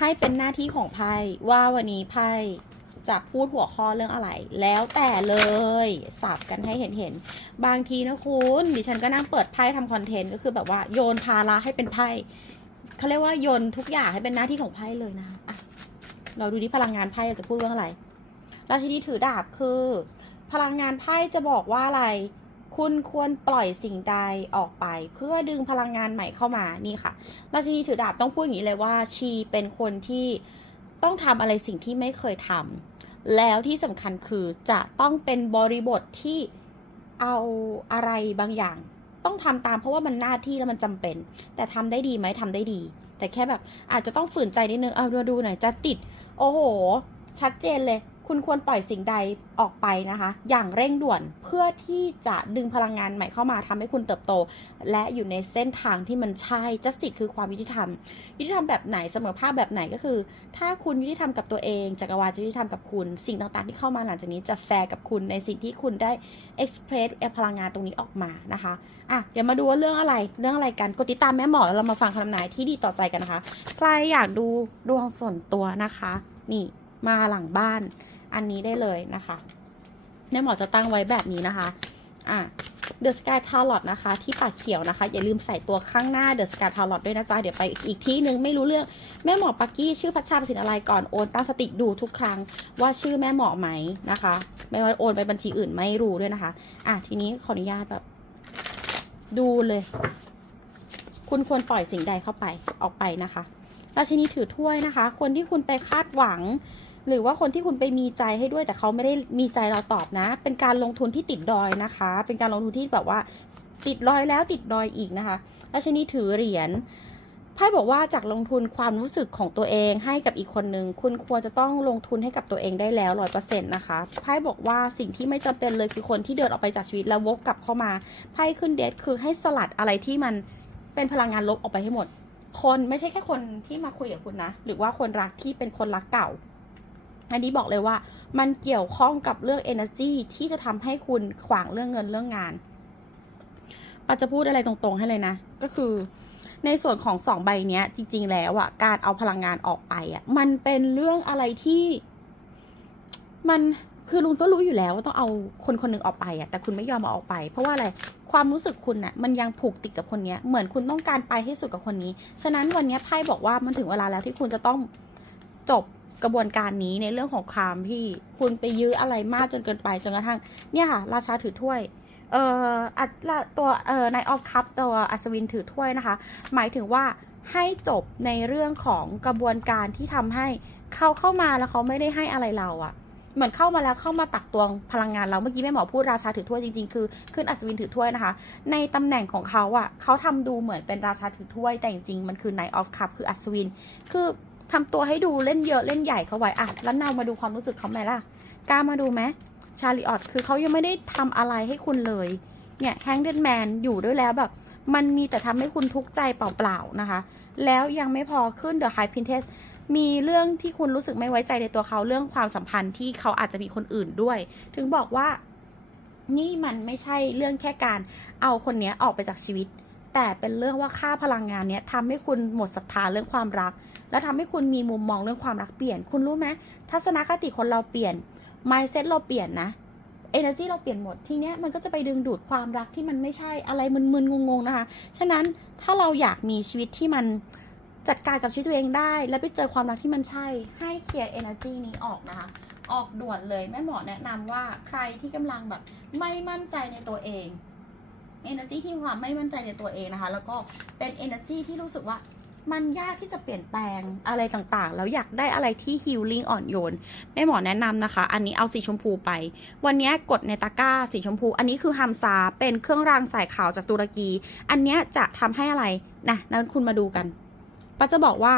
ให้เป็นหน้าที่ของไพ่ว่าวันนี้ไพ่จะพูดหัวข้อเรื่องอะไร แล้วแต่เลยสับกันให้เห็นเห็นๆบางทีนะคุณดิฉันก็นั่งเปิดไพ่ทำคอนเทนต์ก็คือแบบว่าโยนภาระให้เป็นไพ่เขาเรียกว่าโยนทุกอย่างให้เป็นหน้าที่ของไพ่เลยนะอะเราดูที่พลังงานไพ่จะพูดเรื่องอะไร ราชินีถือดาบคือ พลังงานไพ่จะบอกว่าอะไร คุณควรปล่อยสิ่งใดออกไป เพื่อดึงพลังงานใหม่เข้ามานี่ค่ะราชินีถือดาบต้องพูดอย่างนี้เลยว่าชีเป็นคนที่ต้องทำอะไรสิ่งที่ไม่เคยทำแล้วที่สำคัญคือจะต้องเป็นบริบทที่เอาอะไรบางอย่าง ต้องทำตามเพราะว่ามันหน้าที่แล้วมันจำเป็น แต่ทำได้ดีไหมทำได้ดี แต่แค่แบบอาจจะต้องฝืนใจนิดนึงเอาดูดูหน่อยจะติด โอ้โห ชัดเจนเลย คุณควรปล่อยสิ่งใดออกไปนะคะ อย่างเร่งด่วนเพื่อที่จะดึงพลังงานใหม่เข้ามาทำให้คุณเติบโต และอยู่ในเส้นทางที่มันใช่จัสติคือความยุติธรรม ยุติธรรมแบบไหนเสมอภาคแบบไหนก็คือ ถ้าคุณยุติธรรมกับตัวเองจักรวาลจะยุติธรรมกับคุณ สิ่งต่างๆ ที่เข้ามาหลังจากนี้จะแฟร์กับคุณในสิ่งที่คุณได้เอ็กซ์เพรสพลังงานตรงนี้ออกมานะคะอะเดี๋ยวมาดูว่าเรื่องอะไรเรื่องอะไรกันกดติดตามแม่หมอแล้วเรามาฟังคำทำนายที่ดีต่อใจกันนะคะ ใครอยากดูดวงส่วนตัวนะคะ นี่มาหลังบ้าน อันนี้ได้เลยนะคะแม่หมอจะตั้งไว้แบบนี้นะคะ อะ The Sky t a l o t นะคะ ที่ปากเขียวนะคะ อย่าลืมใส่ตัวข้างหน้า The Sky t a l o t ด้วยนะจ๊ะ เดี๋ยวไปอีกที่นึงไม่รู้เรื่อง แม่หมอปักกี้ชื่อพัชชาประสิทธิ์อะไรก่อนโอนตั้งสติดูทุกครั้งว่าชื่อแม่หมอไหมนะคะ ไม่ว่าโอนไปบัญชีอื่นไม่รู้ด้วยนะคะ อะทีนี้ขออนุญาตแบบ ดูเลย คุณควรปล่อยสิ่งใดเข้าไปออกไปนะคะราชินีถือถ้วยนะคะ คนที่คุณไปคาดหวัง หรือว่าคนที่คุณไปมีใจให้ด้วยแต่เขาไม่ได้มีใจเราตอบนะ เป็นการลงทุนที่ติดดอยนะคะ เป็นการลงทุนที่แบบว่า ติดดอยแล้วติดดอยอีกนะคะราชินีถือเหรียญไพ่บอกว่าจากลงทุนความรู้สึกของตัวเองให้กับอีกคนหนึ่งคุณควรจะต้องลงทุนให้กับตัวเองได้แล้วร้อยเปอร์เซ็นต์นะคะไพ่บอกว่าสิ่งที่ไม่จำเป็นเลยคือคนที่เดินออกไปจากชีวิตแล้ววกกลับเข้ามาไพ่ขึ้นเดทคือให้สลัดอะไรที่มันเป็นพลังงานลบออกไปให้หมด คนไม่ใช่แค่คนที่มาคุยกับคุณนะ หรือว่าคนรักที่เป็นคนรักเก่า อันนี้บอกเลยว่ามันเกี่ยวข้องกับเรื่อง energy ที่จะทำให้คุณขวางเรื่องเงินเรื่องงานปาจะพูดอะไรตรงๆให้เลยนะ ก็คือในส่วนของสองใบเนี้ย จริง ๆ แล้วอะการเอาพลังงานออกไปอะมันเป็นเรื่องอะไรที่ มันคือลุงก็รู้อยู่แล้วว่าต้องเอาคนคนหนึ่งออกไปอะแต่คุณไม่ยอมเอาออกไป เพราะว่าอะไรความรู้สึกคุณอะมันยังผูกติดกับคนเนี้ยเหมือนคุณต้องการไปให้สุดกับคนนี้ ฉะนั้นวันนี้ไพ่บอกว่ามันถึงเวลาแล้วที่คุณจะต้องจบ กระบวนการนี้ในเรื่องของความที่คุณไปยื้ออะไรมากจนเกินไปจนกระทั่งเนี่ยค่ะ ราชาถือถ้วยเอ่ออัดตัวเอ่อนายออฟคัพตัวอัศวินถือถ้วยนะคะ หมายถึงว่าให้จบในเรื่องของกระบวนการที่ทำให้เขาเข้ามาแล้วเขาไม่ได้ให้อะไรเราอะเหมือนเข้ามาแล้วเข้ามาตักตวงพลังงานเราเมื่อกี้แม่หมอพูดราชาถือถ้วยจริงๆคือขึ้นอัศวินถือถ้วยนะคะ ในตำแหน่งของเขาอะเขาทำดูเหมือนเป็นราชาถือถ้วยแต่จริงๆมันคือนายออฟคัพคืออัศวิน คือ ทำตัวให้ดูเล่นเยอะเล่นใหญ่เขาไว้อะแล้วเนามาดูความรู้สึกเขาไหมล่ะกล้ามาดูไหมชาลีออตคือเขายังไม่ได้ทำอะไรให้คุณเลย เนี่ยแฮงเดนแมนอยู่ด้วยแล้วแบบ มันมีแต่ทำให้คุณทุกข์ใจเปล่าๆนะคะ แล้วยังไม่พอขึ้นเดอะไฮพินเทสมีเรื่องที่คุณรู้สึกไม่ไว้ใจในตัวเขาเรื่องความสัมพันธ์ที่เขาอาจจะมีคนอื่นด้วย ถึงบอกว่านี่มันไม่ใช่เรื่องแค่การเอาคนนี้ออกไปจากชีวิต แต่เป็นเรื่องว่าค่าพลังงานเนี้ยทำให้คุณหมดศรัทธาเรื่องความรัก และทำให้คุณมีมุมมองเรื่องความรักเปลี่ยน คุณรู้ไหมทัศนคติคนเราเปลี่ยน mindset เราเปลี่ยนนะ energy เราเปลี่ยนหมดทีเนี้ยมันก็จะไปดึงดูดความรักที่มันไม่ใช่อะไรมึนๆงงๆนะคะฉะนั้นถ้าเราอยากมีชีวิตที่มันจัดการกับชีวิตตัวเองได้ และไปเจอความรักที่มันใช่ ให้เคลียร์ energy นี้ออกนะคะ ออกด่วนเลยแม่หมอแนะนำว่าใครที่กำลังแบบไม่มั่นใจในตัวเอง energy ที่ความไม่มั่นใจในตัวเองนะคะ แล้วก็เป็น energy ที่รู้สึกว่ามันยากที่จะเปลี่ยนแปลงอะไรต่างๆ แล้วอยากได้อะไรที่ healing อ่อนโยน แม่หมอแนะนำนะคะ อันนี้เอาสีชมพูไป วันนี้กดในตะกร้าสีชมพู อันนี้คือฮัมซา เป็นเครื่องรางสายขาวจากตุรกี อันเนี้ยจะทำให้อะไรนะนั้นคุณมาดูกันป้าจะบอกว่า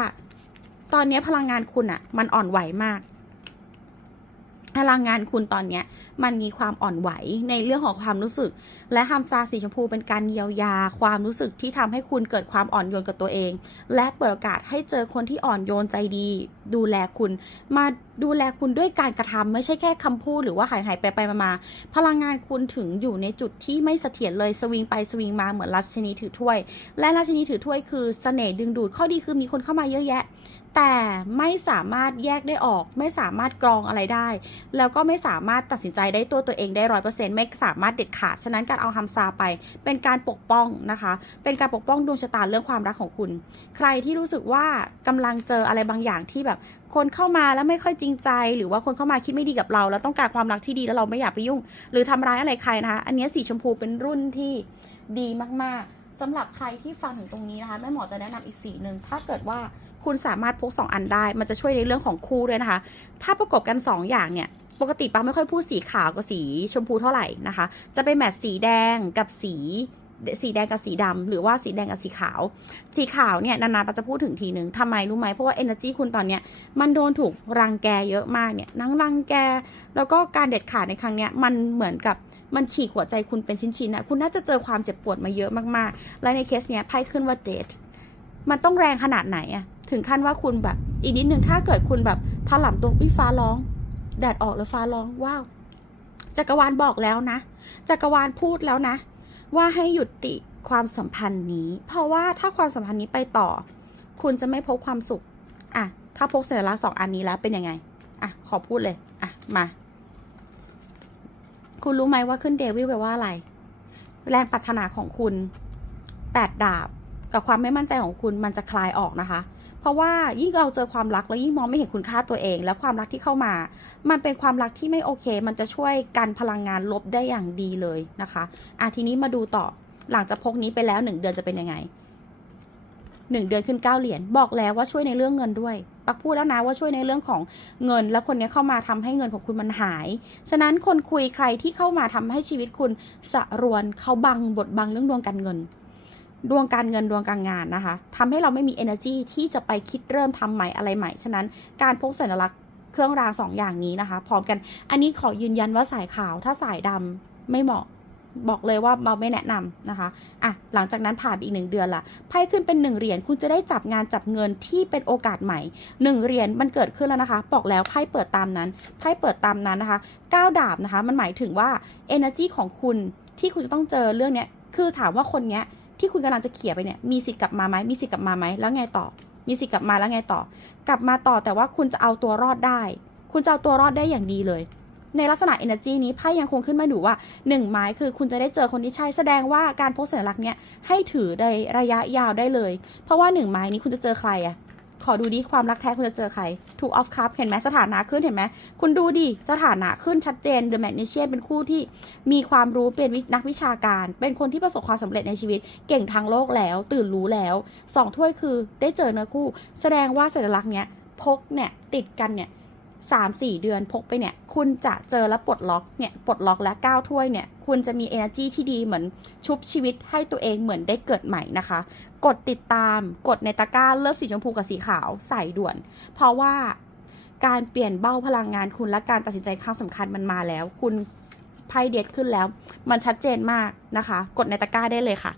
ตอนนี้พลังงานคุณอะมันอ่อนไหวมาก พลังงานคุณตอนเนี้ยมันมีความอ่อนไหวในเรื่องของความรู้สึก และฮัมซาสีชมพูเป็นการเยียวยาความรู้สึกที่ทำให้คุณเกิดความอ่อนโยนกับตัวเอง และเปิดโอกาสให้เจอคนที่อ่อนโยนใจดี ดูแลคุณ มาดูแลคุณด้วยการกระทำไม่ใช่แค่คำพูดหรือว่าหายหายไปไปมามาพลังงานคุณถึงอยู่ในจุดที่ไม่เสถียรเลยสวิงไปสวิงมาเหมือนราชนีถือถ้วย และราชนีถือถ้วยคือเสน่ห์ดึงดูดข้อดีคือมีคนเข้ามาเยอะแยะ แต่ไม่สามารถแยกได้ออก ไม่สามารถกรองอะไรได้ แล้วก็ไม่สามารถตัดสินใจได้ตัวตัวเองได้ร้อยเปอร์เซ็นต์ไม่สามารถเด็ดขาด ฉะนั้นการเอาฮัมซาไป เป็นการปกป้องนะคะ เป็นการปกป้องดวงชะตาเรื่องความรักของคุณ ใครที่รู้สึกว่ากำลังเจออะไรบางอย่างที่แบบ คนเข้ามาแล้วไม่ค่อยจริงใจ หรือว่าคนเข้ามาคิดไม่ดีกับเรา แล้วต้องการความรักที่ดีแล้วเราไม่อยากไปยุ่ง หรือทำร้ายอะไรใครนะคะ อันนี้สีชมพูเป็นรุ่นที่ดีมากๆสำหรับใครที่ฟังถึงตรงนี้นะคะแม่หมอจะแนะนำอีกสีหนึ่งถ้าเกิดว่า คุณสามารถพก 2 อันได้ มันจะช่วยในเรื่องของคู่ด้วยนะคะ ถ้าประกบกัน 2 อย่างเนี่ย ปกติปังไม่ค่อยพูดสีขาวกับสีชมพูเท่าไหร่นะคะ จะไปแมทสีแดงกับสีสีแดงกับสีดำหรือว่าสีแดงกับสีขาว สีขาวเนี่ยนานๆปังจะพูดถึงทีหนึ่งทำไมรู้ไหมเพราะว่า energy คุณตอนเนี้ยมันโดนถูกรังแกเยอะมากเนี่ยนั่งรังแก แล้วก็การเด็ดขาดในครั้งเนี้ยมันเหมือนกับมันฉีกหัวใจคุณเป็นชิ้นๆนะคุณน่าจะเจอความเจ็บปวดมาเยอะมากๆ และในเคสเนี้ยไพ่ขึ้นว่าเดทมันต้องแรงขนาดไหนอะ ถึงขั้นว่าคุณแบบ อีกนิดนึงถ้าเกิดคุณแบบถลำตัวอุ้ยฟ้าร้อง แดดออกแล้วฟ้าร้องว้าวจักรวาลบอกแล้วนะจักรวาลพูดแล้วนะ ว่าให้หยุดติความสัมพันธ์นี้ เพราะว่าถ้าความสัมพันธ์นี้ไปต่อ คุณจะไม่พบความสุขอะถ้าพกสัญลักษณ์สองอันนี้แล้วเป็นยังไงอะขอพูดเลยอะมาคุณรู้ไหมว่าขึ้นเดวิลแปลว่าอะไร แรงปรารถนาของคุณแปดดาบ กับความไม่มั่นใจของคุณมันจะคลายออกนะคะ เพราะว่ายิ่งเราเจอความรักแล้วยิ่งมองไม่เห็นคุณค่าตัวเอง แล้วความรักที่เข้ามา มันเป็นความรักที่ไม่โอเค มันจะช่วยกันพลังงานลบได้อย่างดีเลยนะคะอะทีนี้มาดูต่อหลังจากพกนี้ไปแล้วหนึ่งเดือนจะเป็นยังไงหนึ่งเดือนขึ้นเก้าเหรียญบอกแล้วว่าช่วยในเรื่องเงินด้วยปักพูดแล้วนะว่าช่วยในเรื่องของเงิน แล้วคนนี้เข้ามาทำให้เงินของคุณมันหาย ฉะนั้นคนคุยใครที่เข้ามาทำให้ชีวิตคุณสะรวนเขาบังบทบังเรื่องดวงการเงิน ดวงการเงินดวงการงานนะคะทำให้เราไม่มี energy ที่จะไปคิดเริ่มทำใหม่อะไรใหม่ ฉะนั้นการพกสัญลักษณ์เครื่องรางสองอย่างนี้นะคะ พร้อมกัน อันนี้ขอยืนยันว่าสายขาวถ้าสายดำไม่เหมาะบอกเลยว่าเราไม่แนะนำนะคะ อะ หลังจากนั้นผ่านไปอีกหนึ่งเดือนละไพ่ขึ้นเป็นหนึ่งเหรียญ คุณจะได้จับงานจับเงินที่เป็นโอกาสใหม่หนึ่งเหรียญมันเกิดขึ้นแล้วนะคะ บอกแล้วไพ่เปิดตามนั้น ไพ่เปิดตามนั้นนะคะก้าวดาบนะคะ มันหมายถึงว่า energy ของคุณที่คุณจะต้องเจอเรื่องเนี้ย คือถามว่าคนเนี้ย ที่คุณกำลังจะเขี่ยไปเนี่ยมีสิทธิ์กลับมาไหมมีสิทธิ์กลับมาไหมแล้วไงต่อ มีสิทธิ์กลับมาแล้วไงต่อ กลับมาต่อแต่ว่าคุณจะเอาตัวรอดได้ คุณจะเอาตัวรอดได้อย่างดีเลย ในลักษณะ energy นี้ไพ่ยังคงขึ้นมาดูว่า1ไม้คือคุณจะได้เจอคนที่ใช่แสดงว่าการโพสสัญลักษณ์เนี้ยให้ถือในระยะยาวได้เลย เพราะว่า1ไม้นี้คุณจะเจอใครอะ ขอดูดิความรักแท้คุณจะเจอใครถูกออฟคัพเห็นไหมสถานะขึ้นเห็นไหมคุณดูดิสถานะขึ้นชัดเจนเดอะแมกนีเชียนเป็นคู่ที่มีความรู้เป็นนักวิชาการ เป็นคนที่ประสบความสำเร็จในชีวิต เก่งทางโลกแล้ว ตื่นรู้แล้วสองถ้วยคือได้เจอเนื้อคู่ แสดงว่าสัญลักษณ์เนี้ยพกเนี่ยติดกันเนี่ย สามสี่เดือนพกไปเนี่ย คุณจะเจอแล้วปลดล็อกเนี่ยปลดล็อกและก้าวถ้วยเนี่ย คุณจะมี energy ที่ดีเหมือนชุบชีวิตให้ตัวเองเหมือนได้เกิดใหม่นะคะ กดติดตามกดในตะกร้าเลือกสีชมพูกับสีขาวใส่ด่วน เพราะว่าการเปลี่ยนเบ้าพลังงานคุณและการตัดสินใจครั้งสำคัญมันมาแล้ว คุณไพ่เด็ดขึ้นแล้ว มันชัดเจนมากนะคะ กดในตะกร้าได้เลยค่ะ